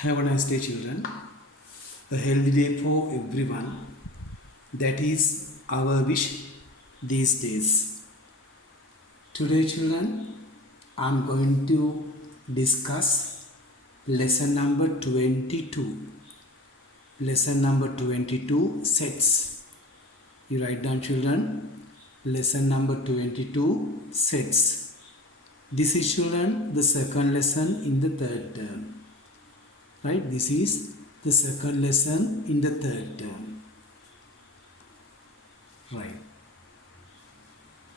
Have a nice day, children. A healthy day for everyone. That is our wish these days. Today, children, I'm going to discuss lesson number 22. Lesson number 22 sets. You write down, children. Lesson number 22 sets. This is, children, the second lesson in the third term. Right? This is the second lesson in the third term. Right.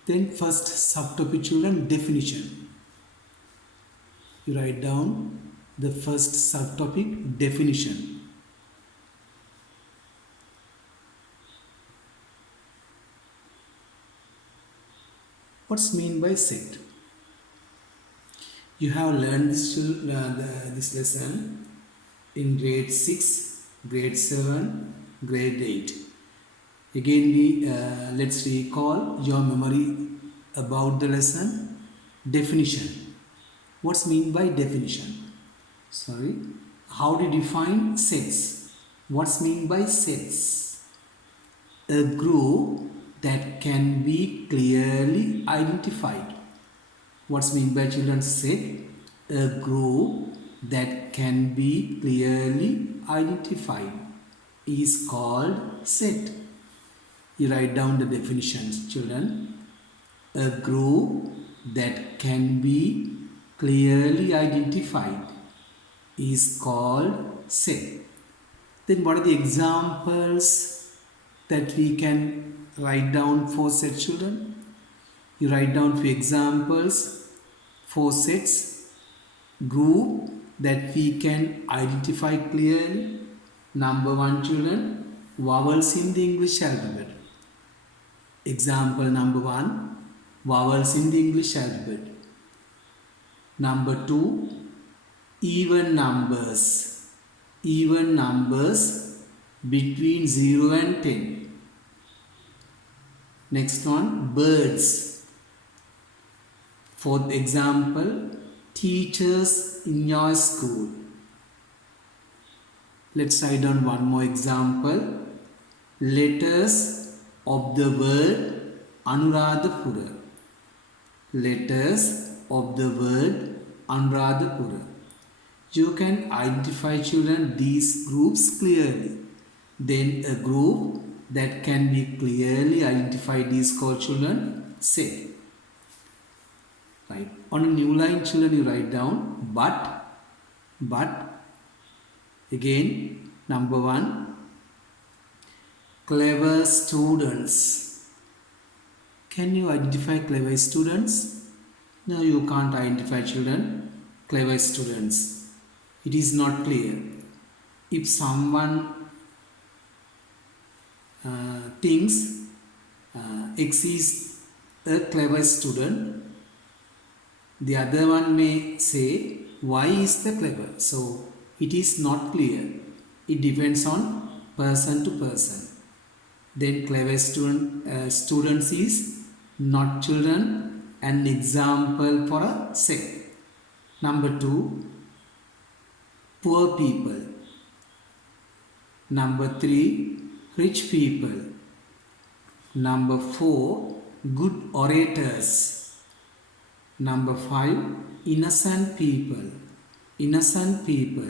Then first subtopic, children, definition. You write down the first subtopic, definition. What's mean by set? You have learned this lesson in grade 6, grade 7, grade 8. Again, let's recall your memory about the lesson. Definition. What's mean by definition? Sorry. How do you define sets? What's mean by sets? A group that can be clearly identified. What's mean by, children, set? A group that can be clearly identified is called set. You write down the definitions, children. A group that can be clearly identified is called set. Then what are the examples that we can write down for set, children? You write down few examples for sets. Group that we can identify clearly. Number 1, children, vowels in the English alphabet. Example number 1, vowels in the English alphabet. Number 2, even numbers. Even numbers between 0 and 10. Next one, birds. For example, teachers in your school. Let's write down one more example. Letters of the word Anuradhapura. Letters of the word Anuradhapura. You can identify, children, these groups clearly. Then a group that can be clearly identified is called, children, set. Right. On a new line, children, you write down but. Again, number 1, clever students. Can you identify clever students? No, you can't identify, children, clever students. It is not clear. If someone thinks X is a clever student, the other one may say Y is the clever. So it is not clear. It depends on person to person. Then clever students is not, children, an example for a set. Number 2, poor people. Number 3, rich people. Number 4, good orators. Number 5, innocent people. Innocent people.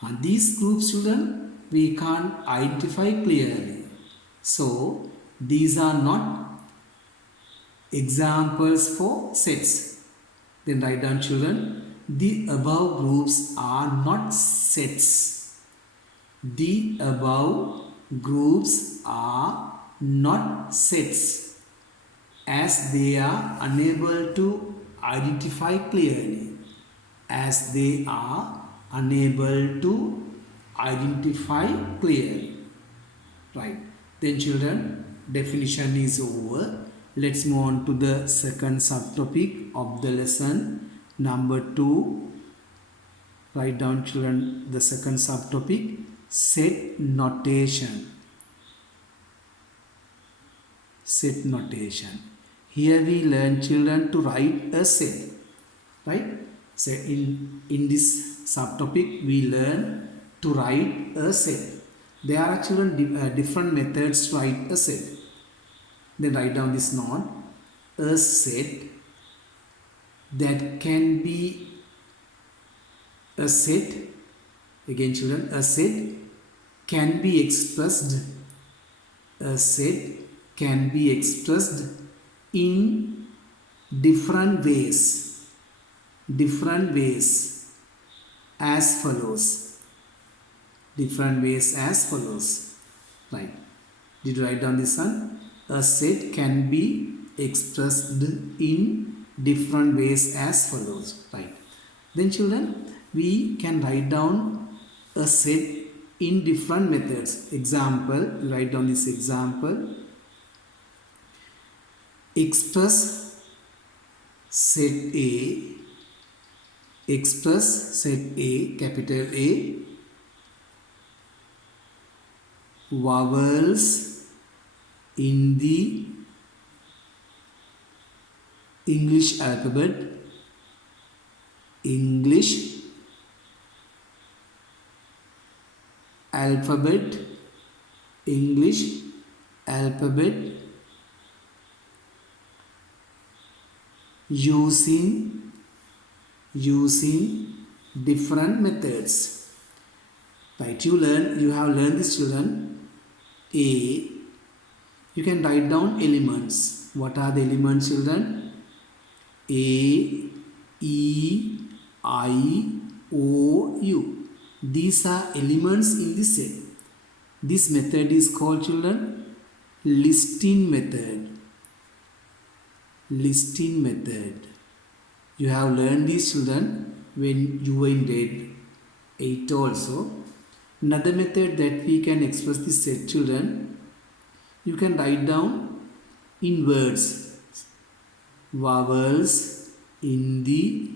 And these groups, children, we can't identify clearly. So these are not examples for sets. Then write down, children, the above groups are not sets. The above groups are not sets, as they are unable to identify clearly. As they are unable to identify clearly. Right. Then, children, definition is over. Let's move on to the second subtopic of the lesson. Number 2. Write down, children, the second subtopic, set notation. Set notation. Here we learn, children, to write a set. Right? So in this subtopic we learn to write a set. There are actually different methods to write a set. Then write down this note. A set that can be a set, again children, a set can be expressed, a set can be expressed in different ways as follows. Different ways as follows. Right. Did you write down this one? A set can be expressed in different ways as follows. Right. Then children, we can write down a set in different methods. Example, write down this example. Express set A, express set A, capital A, vowels in the English alphabet, English alphabet, English alphabet using different methods. Right, you have learned this children. A, you can write down elements. What are the elements children? A, E, I, O, U. These are elements in the set. This method is called children listing method. Listing method. You have learned these children when you were in grade 8 also. Another method that we can express the set children, you can write down in words, vowels in the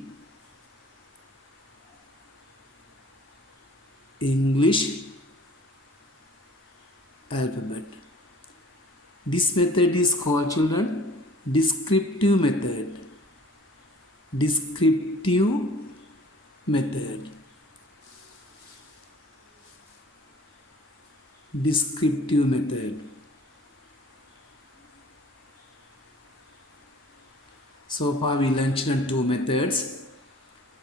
English alphabet. This method is called children descriptive method. Descriptive method. Descriptive method. So far we learned children two methods.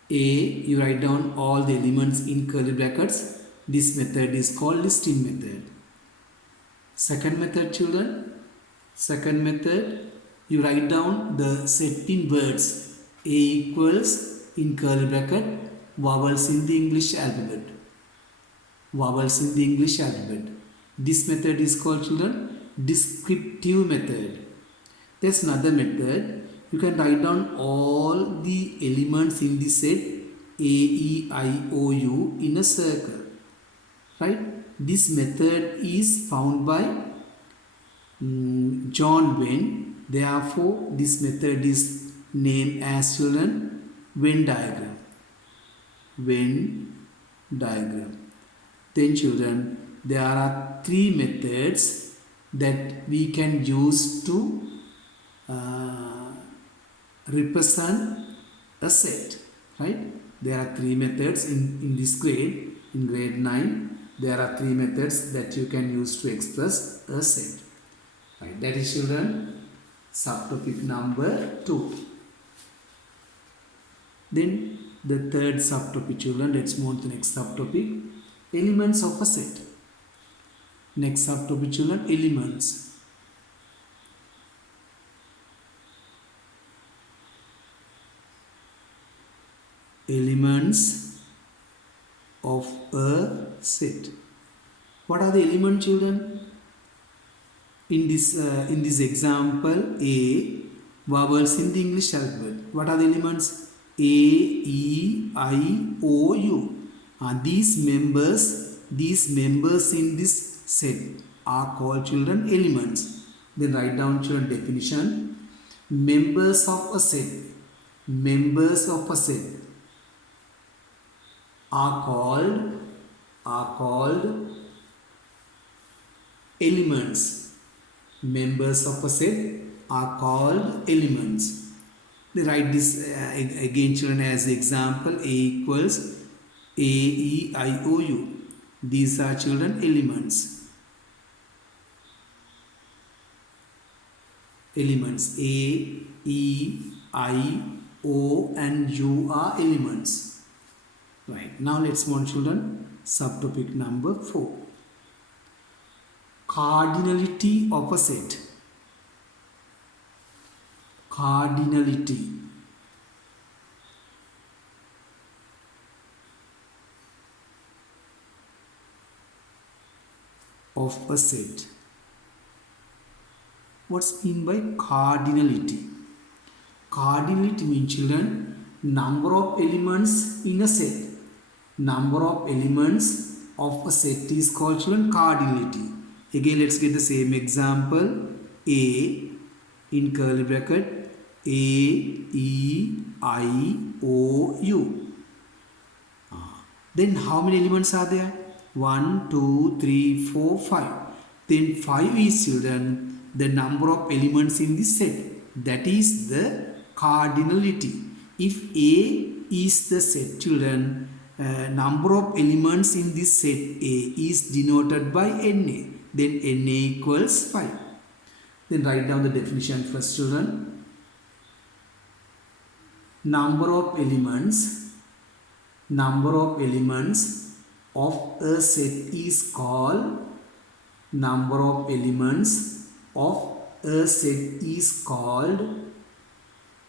A, you write down all the elements in curly brackets. This method is called listing method. Second method children. Second method, you write down the set in words. A equals in curly bracket vowels in the English alphabet. Vowels in the English alphabet. This method is called children descriptive method. There's another method. You can write down all the elements in the set A, E, I, O, U in a circle. Right? This method is found by John Venn. Therefore, this method is named as children Venn diagram. Venn diagram. Then children, there are three methods that we can use to represent a set. Right? There are three methods in this grade. In grade 9, there are three methods that you can use to express a set. Right? That is children subtopic number 2. Then the third subtopic children, let's move to the next subtopic, elements of a set. Next subtopic children, elements. Elements of a set. What are the elements children? In this example, A, vowels in the English alphabet. What are the elements? A, E, I, O, U. These members in this set are called children elements. Then write down children definition. Members of a set. Members of a set are called elements. Members of a set are called elements. They write this again children as the example. A equals A, E, I, O, U. These are children elements. Elements A, E, I, O and U are elements. Right. Now let's move on children. Subtopic number 4. Cardinality of a set. Cardinality of a set. What's mean by cardinality? Cardinality means children number of elements in a set. Number of elements of a set is called children cardinality. Again let's get the same example. A in curly bracket A, E, I, O, U. Then how many elements are there? 1, 2, 3, 4, 5. Then 5 is children the number of elements in this set. That is the cardinality. If A is the set children, number of elements in this set A is denoted by Na. Then Na equals 5. Then write down the definition first children. Number of elements of a set is called number of elements of a set is called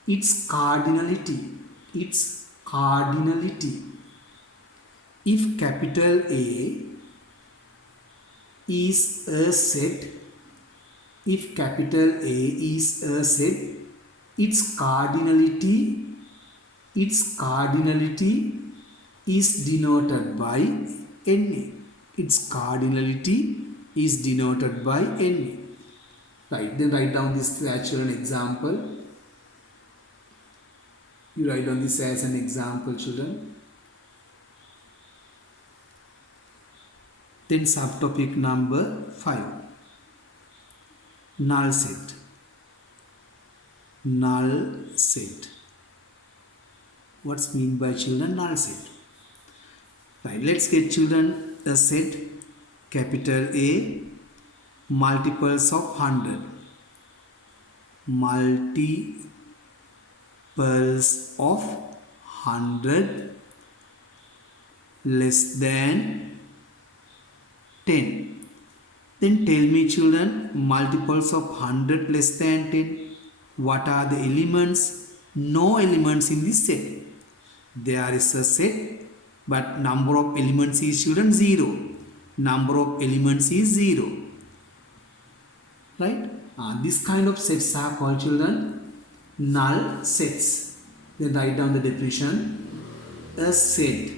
its cardinality. Its cardinality. If capital A is a set, if capital A is a set, its cardinality is denoted by Na. Its cardinality is denoted by Na. Right, then write down this actual example. You write down this as an example children. Then subtopic number 5. Null set. Null set. What's mean by children null set? Right, let's get children a set capital A multiples of 100. Multiples of 100 less than 10. Then tell me children multiples of 100 less than 10. What are the elements? No elements in this set. There is a set but number of elements is children 0. Number of elements is 0. Right? This kind of sets are called children null sets. Then write down the definition. A set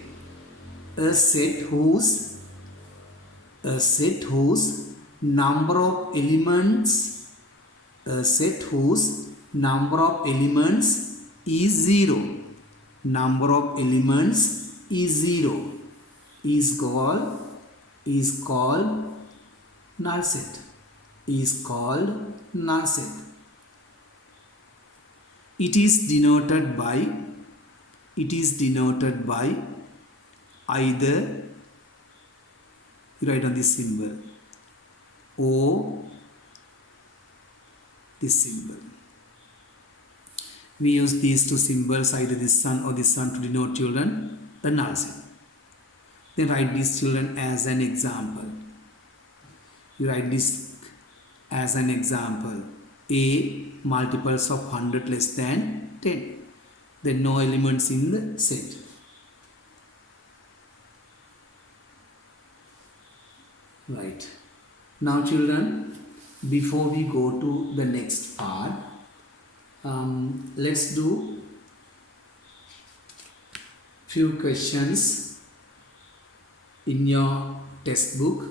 whose number of elements is 0. Number of elements is 0 is called null set. Is called null set. It is denoted by either, you write on this symbol or this symbol. We use these two symbols, either this sun or this sun, to denote children the null set. Then write these children as an example. You write this as an example. A multiples of 100 less than 10. Then no elements in the set. Right. Now children, before we go to the next part, let's do few questions in your textbook.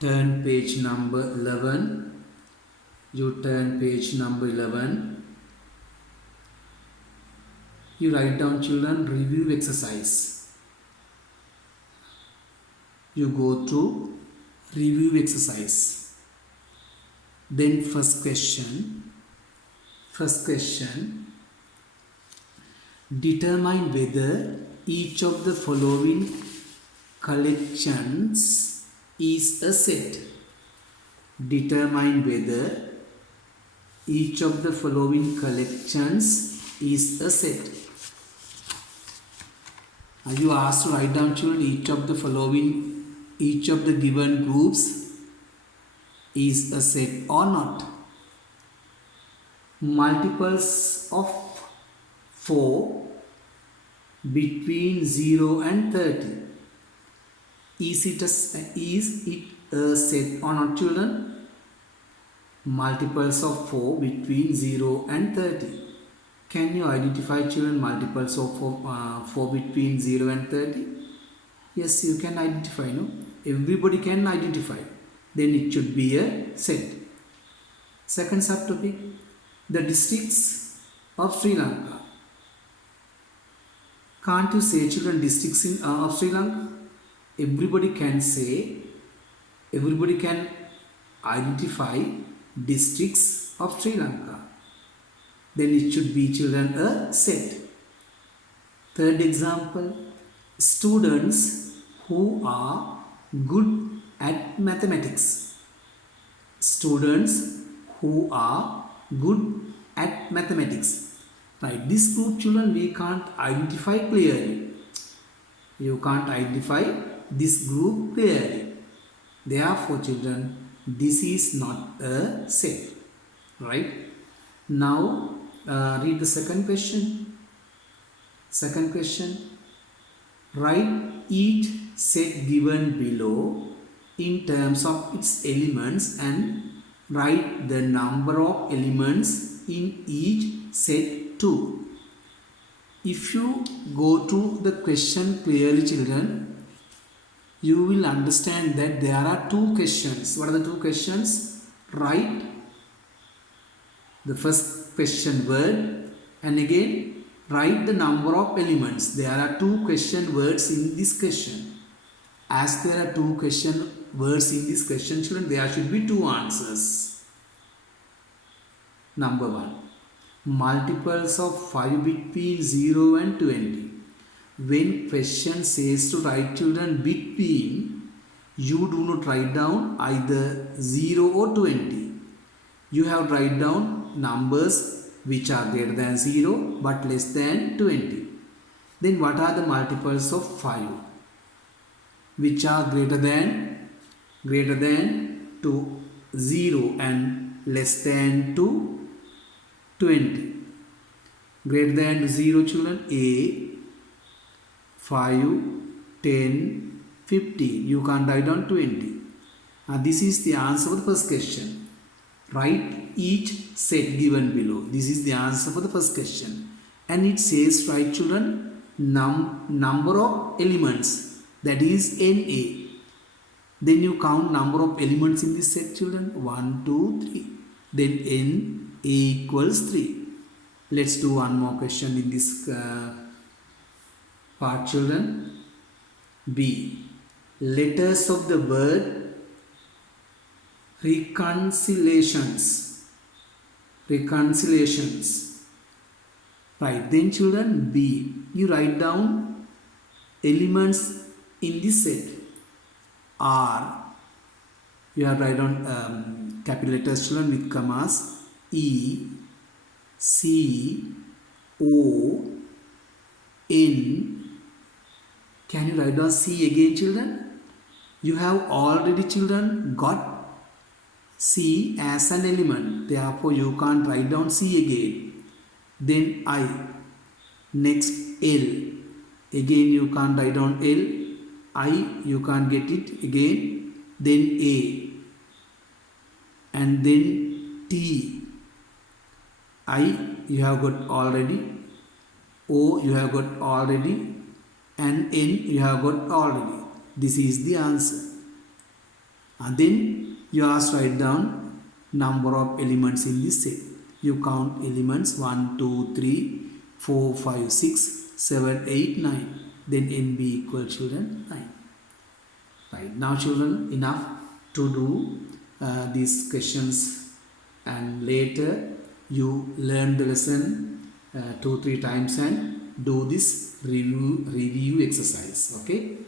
Turn page number 11. You turn page number 11. You write down children review exercise. You go to review exercise. Then first question Determine whether each of the following collections is a set. Determine whether each of the following collections is a set. Are you asked to write down, children, each of the given groups is a set or not? Multiples of 4 between 0 and 30. Is it a set or not, children? Multiples of 4 between 0 and 30. Can you identify, children, multiples of 4 between 0 and 30? Yes, you can identify, no? Everybody can identify. Then it should be a set. Second subtopic, the districts of Sri Lanka. Can't you say, children, districts of Sri Lanka? Everybody can say, everybody can identify districts of Sri Lanka. Then it should be, children, a set. Third example, students who are good at mathematics. Students who are good at mathematics. Right, this group, children, we can't identify clearly. You can't identify this group clearly. Therefore, children, this is not a set. Right? Now, read the second question. Second question. Write each set given below in terms of its elements and write the number of elements in each set too. If you go to the question clearly, children, you will understand that there are two questions. What are the two questions? Write the first question word and again write the number of elements. There are two question words in this question. As there are two question words in this question, children, there should be two answers. Number 1. Multiples of 5 between 0 and 20. When question says to write, children, between, you do not write down either 0 or 20. You have to write down numbers which are greater than 0 but less than 20. Then what are the multiples of 5? Which are greater than to 0 and less than to 20. Greater than to 0, children, A, 5, 10, 15. You can't write down 20. This is the answer for the first question. Write each set given below. This is the answer for the first question. And it says, write, children, number of elements, that is NA. Then you count number of elements in this set, children. 1, 2, 3. Then N, A equals 3. Let's do one more question in this part, children. B. Letters of the word reconciliations. Right, then, children, B. You write down elements in this set. R. You have to write down capital letters, children, with commas. E, C, O, N. Can you write down C again, children? You have already, children, got C as an element. Therefore, you can't write down C again. Then I. Next, L. Again, you can't write down L. I, you can't get it again. Then A. And then T. I, you have got already. O, you have got already. And N, you have got already. This is the answer. And then you ask to write down number of elements in this set. You count elements 1, 2, 3, 4, 5, 6, 7, 8, 9. Then NB equals, children, 9. Right. Now, children, enough to do these questions, and later you learn the lesson 2-3 times and do this review exercise. Okay.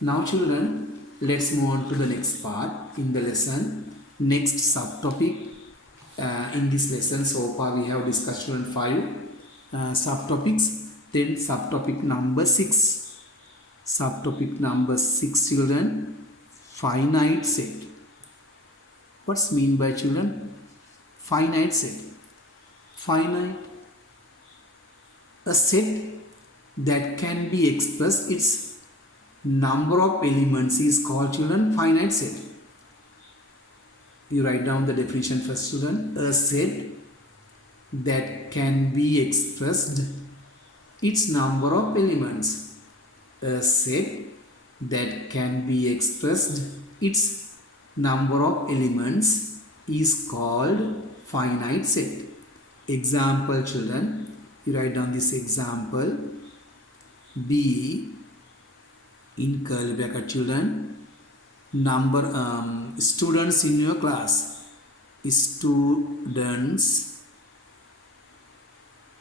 Now children, let's move on to the next part in the lesson. Next subtopic in this lesson. So far we have discussed children 5 subtopics. Then subtopic number 6. Subtopic number 6 children, finite set. What's mean by children? Finite set. Finite, a set that can be expressed, its number of elements is called children finite set. You write down the definition first children. A set that can be expressed, its number of elements. A set that can be expressed, its number of elements is called finite set. Example children, you write down this example. B in curly bracket children, number students in your class. Students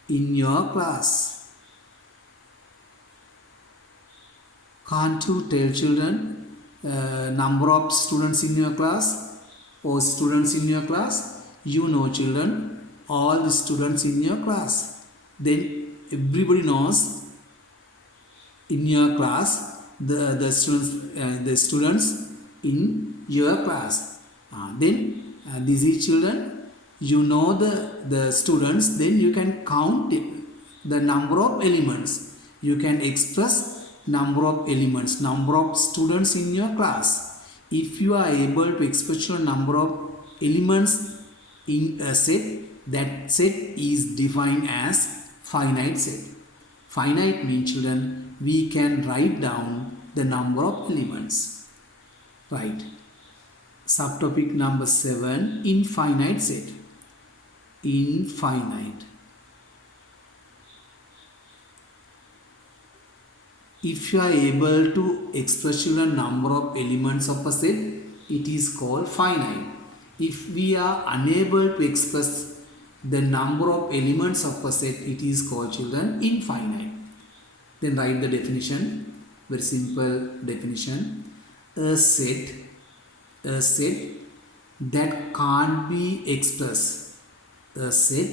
in your class. Can't you tell children number of students in your class or students in your class? You know children, all the students in your class. Then everybody knows in your class the students in your class. Then this is children, you know the students, then you can count the number of elements. You can express number of elements, number of students in your class. If you are able to express your number of elements in a set, that set is defined as finite set. Finite means children, we can write down the number of elements. Right. Subtopic number 7, infinite set. Infinite. If you are able to express the number of elements of a set, it is called finite. If we are unable to express the number of elements of a set, it is called children infinite. Then write the definition. Very simple definition. A set that can't be expressed. A set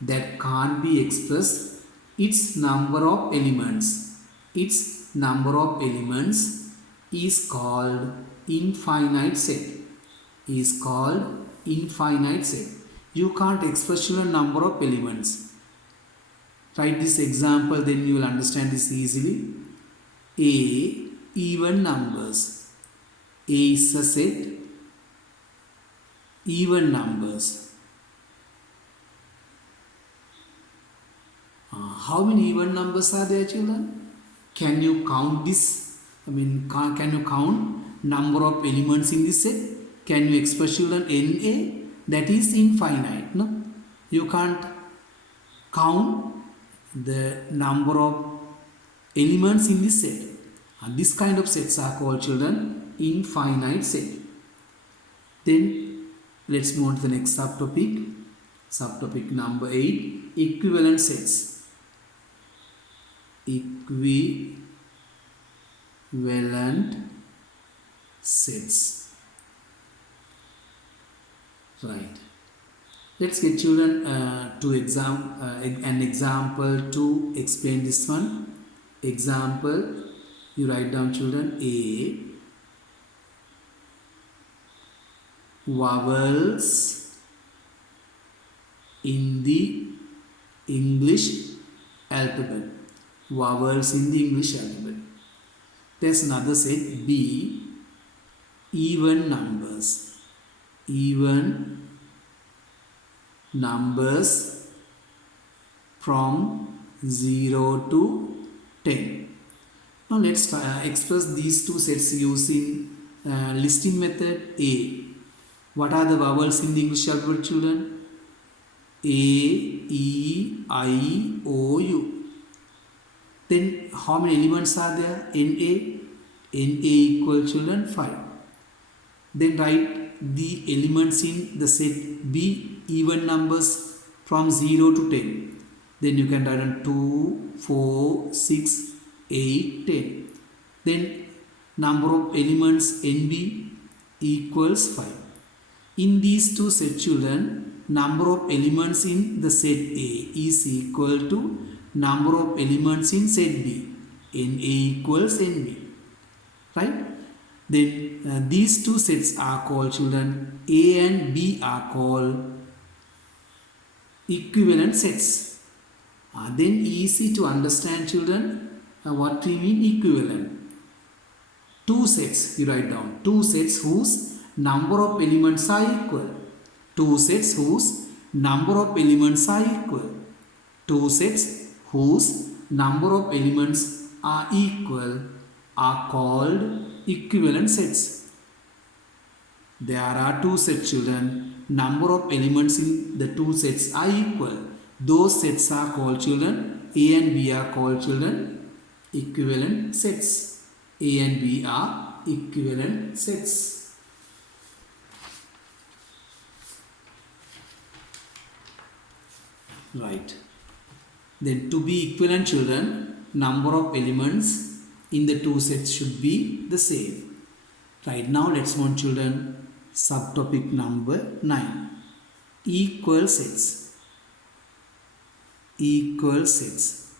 that can't be expressed, its number of elements. Its number of elements is called infinite set. Is called infinite set. You can't express your number of elements. Write this example, then you will understand this easily. A, even numbers. A is a set, even numbers. How many even numbers are there children? Can you count this? Can you count number of elements in this set? Can you express children NA? That is infinite. No, you can't count the number of elements in this set. And this kind of sets are called children infinite set. Then let's move on to the next subtopic. Subtopic number 8, equivalent sets. Equivalent sets. Right. Let's get children an example to explain this one. Example, you write down children. A, vowels in the English alphabet. Vowels in the English alphabet. There's another set. B, even numbers. Even numbers from 0 to 10. Now let's express these two sets using listing method. A. What are the vowels in the English alphabet children? A, E, I, O, U. Then how many elements are there? NA. NA equal children 5. Then write the elements in the set B, even numbers from 0 to 10. Then you can write on 2, 4, 6, 8, 10. Then number of elements NB equals 5. In these two set children, number of elements in the set A is equal to number of elements in set B. NA equals NB. Right? Then these two sets are called children, A and B are called equivalent sets. Then easy to understand children what we mean equivalent. Two sets, you write down, two sets whose number of elements are equal. Two sets whose number of elements are equal. Two sets whose number of elements are equal are called equivalent sets. There are two sets children. Number of elements in the two sets are equal. Those sets are called children, A and B are called children equivalent sets. A and B are equivalent sets. Right. Then to be equivalent children, number of elements in the two sets should be the same. Right, now let's move on children, subtopic number 9. Equal sets. Equal sets.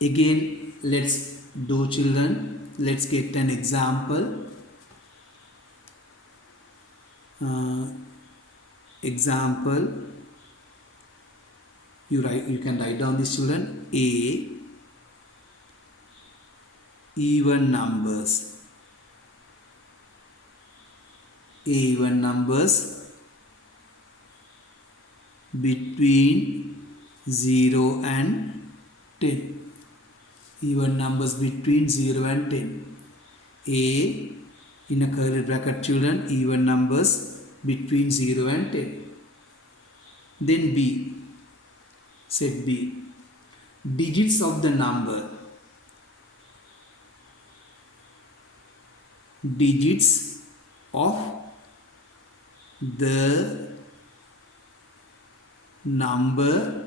Again, let's do children. Let's get an example. Example. You can write down this children. A, even numbers. Even numbers between 0 and 10. Even numbers between 0 and 10. A in a curly bracket children, even numbers between 0 and 10. Then B, set B, digits of the number. Digits of the number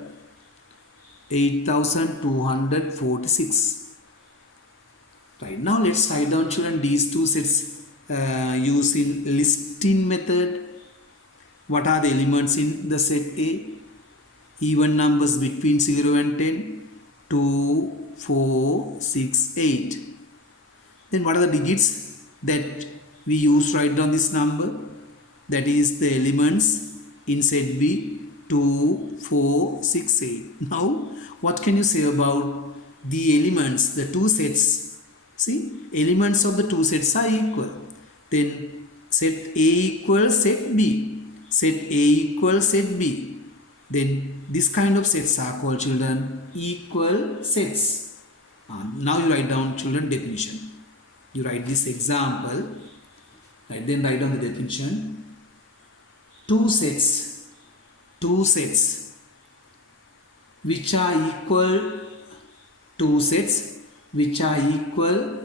8246. Right, now let's write down children these two sets using listing method. What are the elements in the set A? Even numbers between 0 and 10, 2, 4, 6, 8. Then what are the digits that we use to write down this number? That is the elements in set B, 2, 4, 6, 8. Now, what can you say about the elements, the two sets? See, elements of the two sets are equal. Then set A equals set B. Set A equals set B. Then this kind of sets are called children equal sets. Now you write down children definition. You write this example. Right, then write down the definition. Two sets which are equal, two sets which are equal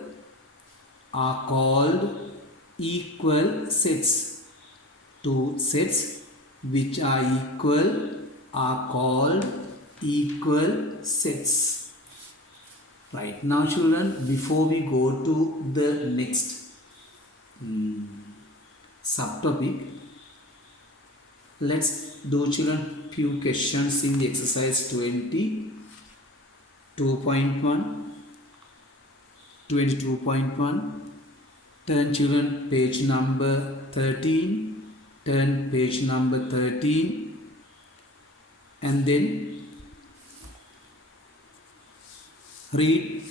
are called equal sets. Two sets which are equal are called equal sets. Right, now children, before we go to the next subtopic, let's do children few questions in the exercise 22.1. 22.1. Turn children page number 13. Turn page number 13 and then read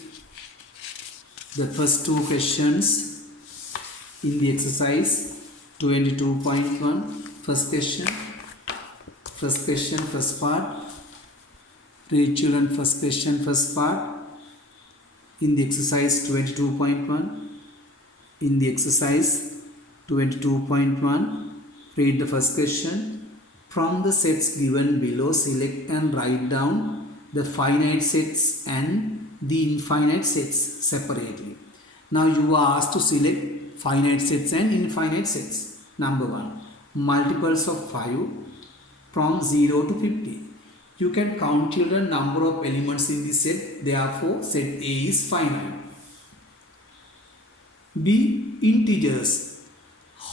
the first two questions in the exercise 22.1. First question, first part. Read children first question, first part in the exercise 22.1. In the exercise 22.1, read the first question. From the sets given below, select and write down the finite sets and the infinite sets separately. Now you are asked to select finite sets and infinite sets. Number 1, multiples of 5 from 0 to 50. You can count children number of elements in the set. Therefore, set A is finite. B. Integers.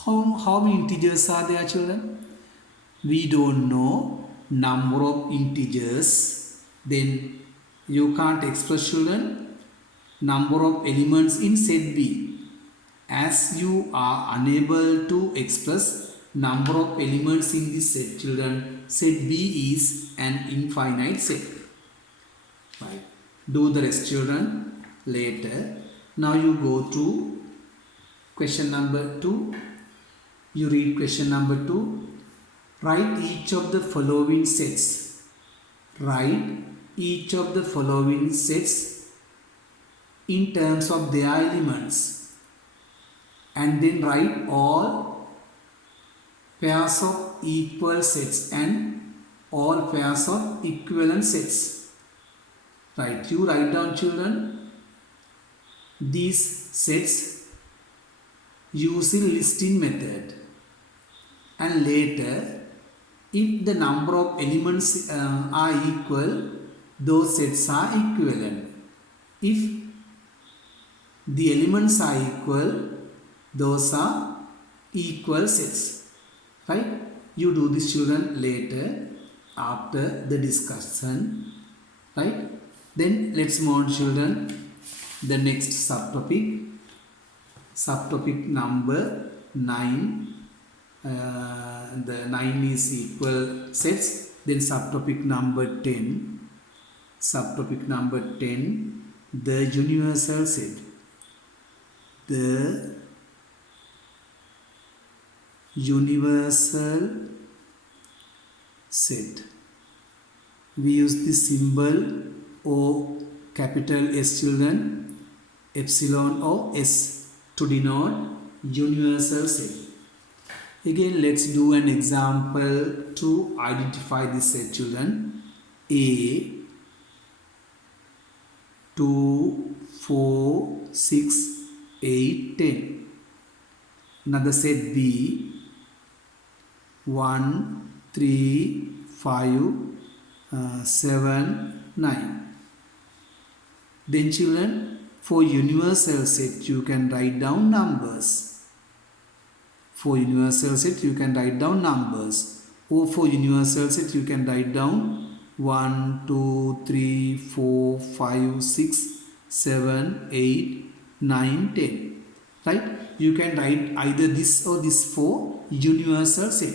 How many integers are there, children? We don't know number of integers. Then you can't express, children, number of elements in set B. As you are unable to express number of elements in this set, children, set B is an infinite set. Right. Do the rest, children, later. Now you go to question number 2. You read question number 2. Write each of the following sets. Write each of the following sets in terms of their elements. And then write all pairs of equal sets and all pairs of equivalent sets. Right. You write down, children, these sets using listing method. And later, if the number of elements are equal, those sets are equivalent. If the elements are equal, those are equal sets. Right? You do this, children, later after the discussion. Right? Then let's move on, children. The next subtopic. Subtopic number 9. The 9 is equal sets. Then subtopic number 10. Subtopic number 10, the universal set. The universal set. We use the symbol O, capital S, children, epsilon or S to denote universal set. Again, let's do an example to identify this set, children. A, 2, 4, 6, 8, 10. Another set B, 1, 3, 5, 7, 9. Then, children, for universal set, you can write down numbers. For universal set, you can write down numbers. Or for universal set, you can write down 1, 2, 3, 4, 5, 6, 7, 8, 9, 10. Right? You can write either this or this for universal set.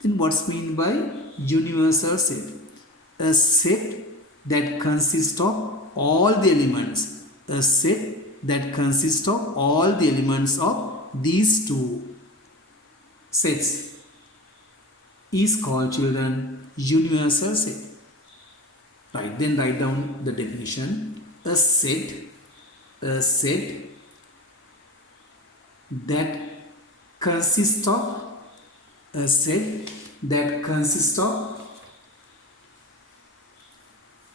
Then what's meant by universal set? A set that consists of all the elements. A set that consists of all the elements of these two sets is called, children, universal set. Right, then write down the definition. A set that consists of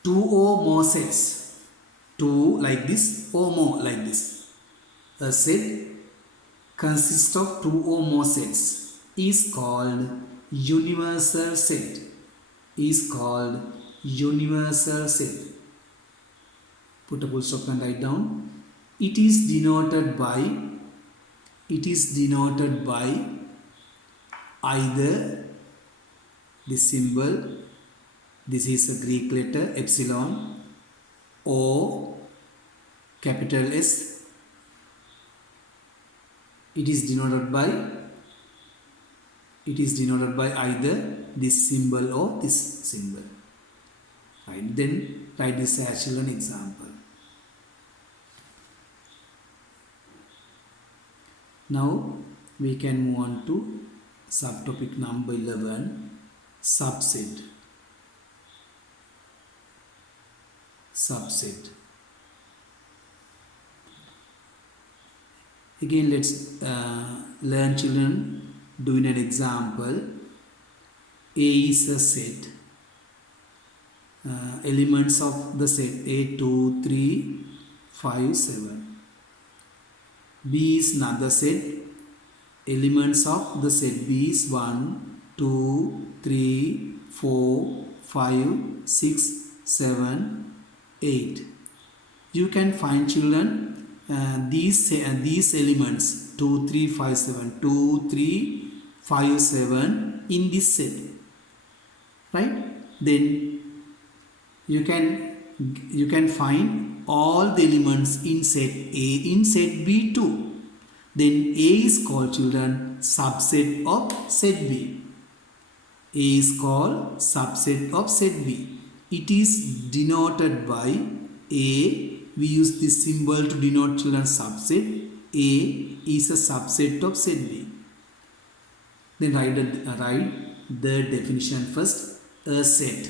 two or more sets. Two like this or more like this. A set consists of two or more sets is called universal set. Is called universal set. Put a full stop and write down. It is denoted by either this symbol, this is a Greek letter epsilon, or capital S. It is denoted by either this symbol or this symbol. Right, then write this as an example. Now we can move on to subtopic number 11, subset. Subset. Again, let's learn, children, doing an example. A is a set. Elements of the set A, 2, 3, 5, 7. B is another set. Elements of the set B is 1, 2, 3, 4, 5, 6, 7, 8. You can find children these elements 2, 3, 5, 7, 2, 3, 5, 7 in this set, right? Then you can find all the elements in set A in set B too. Then A is called children subset of set B. A is called subset of set B. It is denoted by A. We use this symbol to denote children subset. A is a subset of set B. Then write the definition first. A set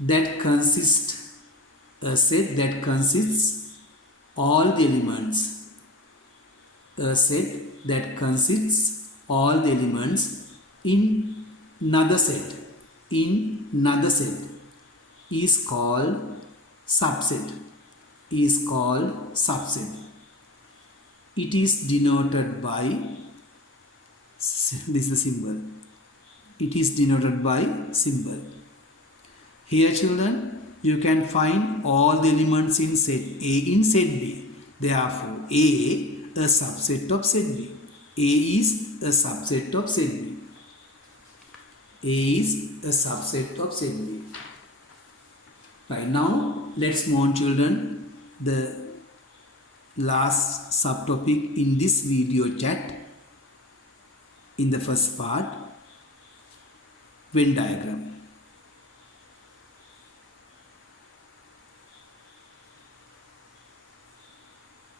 that consists all the elements. A set that consists all the elements in another set is called subset. It is denoted by this is the symbol. It is denoted by symbol. Here children, you can find all the elements in set A in set B. Therefore, a subset of set B. A is a subset of set B. A is a subset of set B. Right now, let's move on children. The last subtopic in this video chat, in the first part, Venn diagram.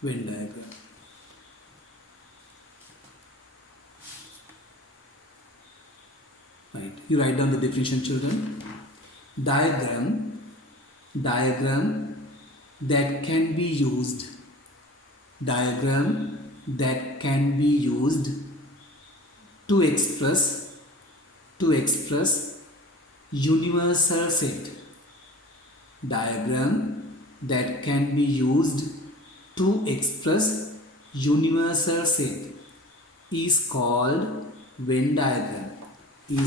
Venn diagram. Right. You write down the definition, children. Diagram that can be used. Diagram that can be used to express universal set. Diagram that can be used to express universal set is called Venn diagram. Venn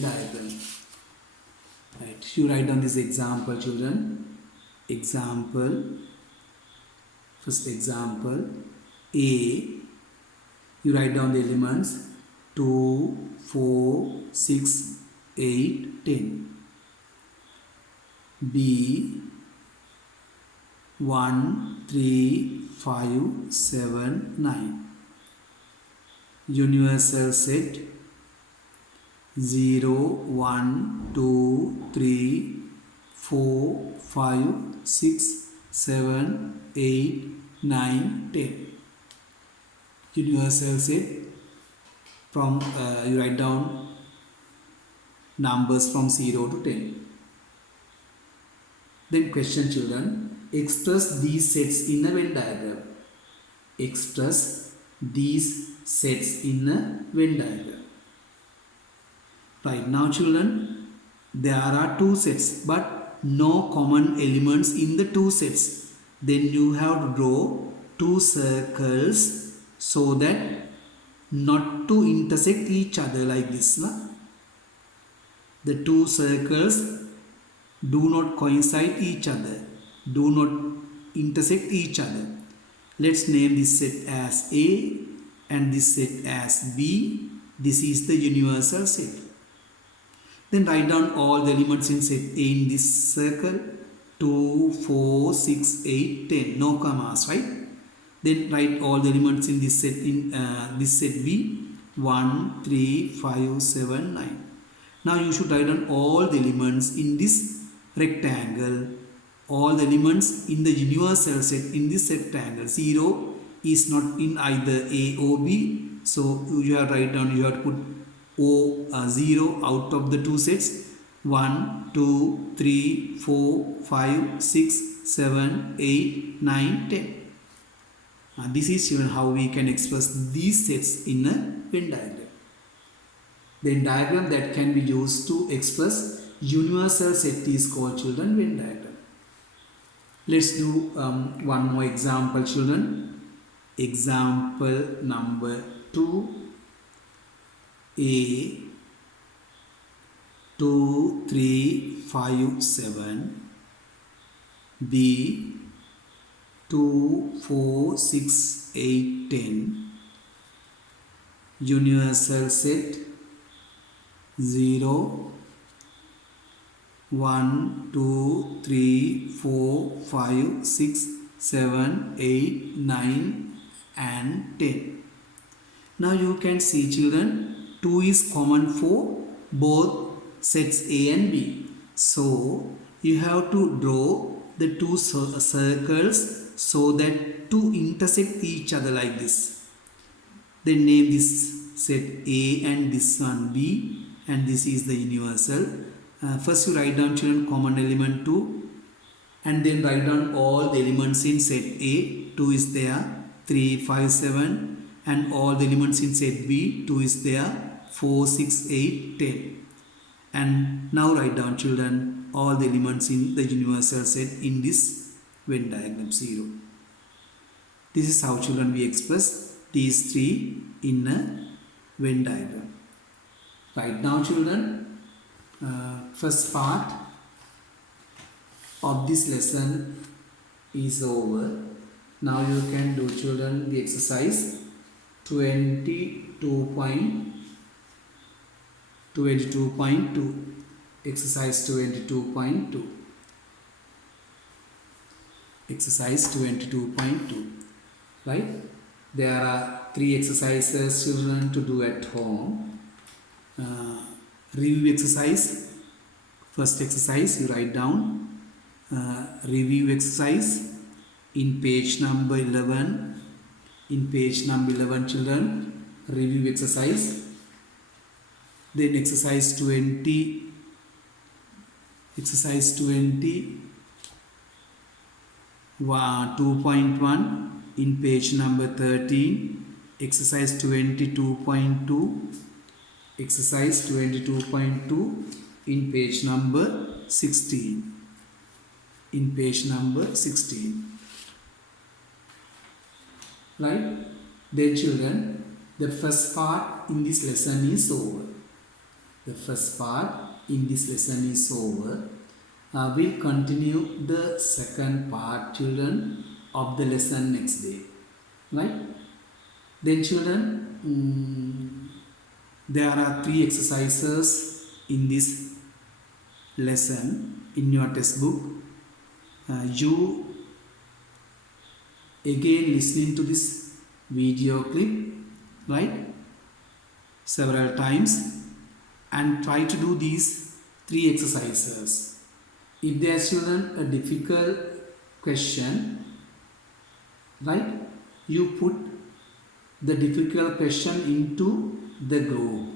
diagram. Right. You write down this example, children. First example. A. You write down the elements 2, 4, 6, 8, 10. B. 1, 3, 5, 7, 9. Universal set 0, 1, 2, 3, 4, 5, 6, 7, 8, 9, 10. Universal set from you write down numbers from 0 to 10. Then question, children, express these sets in a Venn diagram. Express these sets in a Venn diagram. Right now, children, there are two sets but no common elements in the two sets. Then you have to draw two circles so that not to intersect each other like this. The two circles do not coincide each other, do not intersect each other. Let's name this set as A and this set as B. This is the universal set. Then write down all the elements in set A in this circle. 2, 4, 6, 8, 10. No commas, right? Then write all the elements in this set B. 1, 3, 5, 7, 9. Now you should write down all the elements in this rectangle. All the elements in the universal set in this rectangle. 0 is not in either A or B. So you have to write down, you have to put 0 out of the two sets. 1, 2, 3, 4, 5, 6, 7, 8, 9, 10. This is even how we can express these sets in a Venn diagram. Then diagram that can be used to express universal set is called, children, Venn diagram. Let's do one more example, children. Example number 2, A 2, 3, 5, 7, B 2, 4, 6, 8, 10, universal set 0, 1, 2, 3, 4, 5, 6, 7, 8, 9 and 10. Now you can see children, 2 is common for both sets A and B. So you have to draw the two circles so that two intersect each other like this. Then name this set A and this one B, and this is the universal. First you write down children common element 2, and then write down all the elements in set A. 2 is there, 3, 5, 7, and all the elements in set B. 2 is there, 4, 6, 8, 10. And now write down children all the elements in the universal set in this Venn diagram 0. This is how children we express these three in a Venn diagram. Right now children, first part of this lesson is over. Now you can do children the exercise 22.2. Exercise 22.2. Exercise 22.2. Right? There are 3 exercises children to do at home. Review exercise. First exercise you write down review exercise in page number 11. In page number 11 children, review exercise. Then exercise 20. Exercise 20 2.1 in page number 13. Exercise 22.2. Exercise 22.2 in page number 16. In page number 16. Right? Then children, the first part in this lesson is over. The first part in this lesson is over. We'll continue the second part children of the lesson next day. Right? Then children, there are 3 exercises in this lesson in your textbook. You again listening to this video clip, right, several times, and try to do these 3 exercises. If there is children a difficult question, right, you put the difficult question into the group,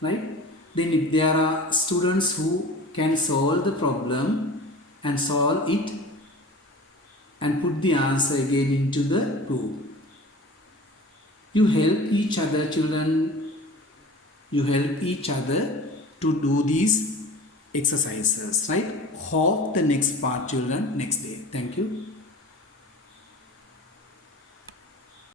right. Then if there are students who can solve the problem and solve it and put the answer again into the group. You help each other children. You help each other to do these exercises, right? Hope the next part children next day. Thank you.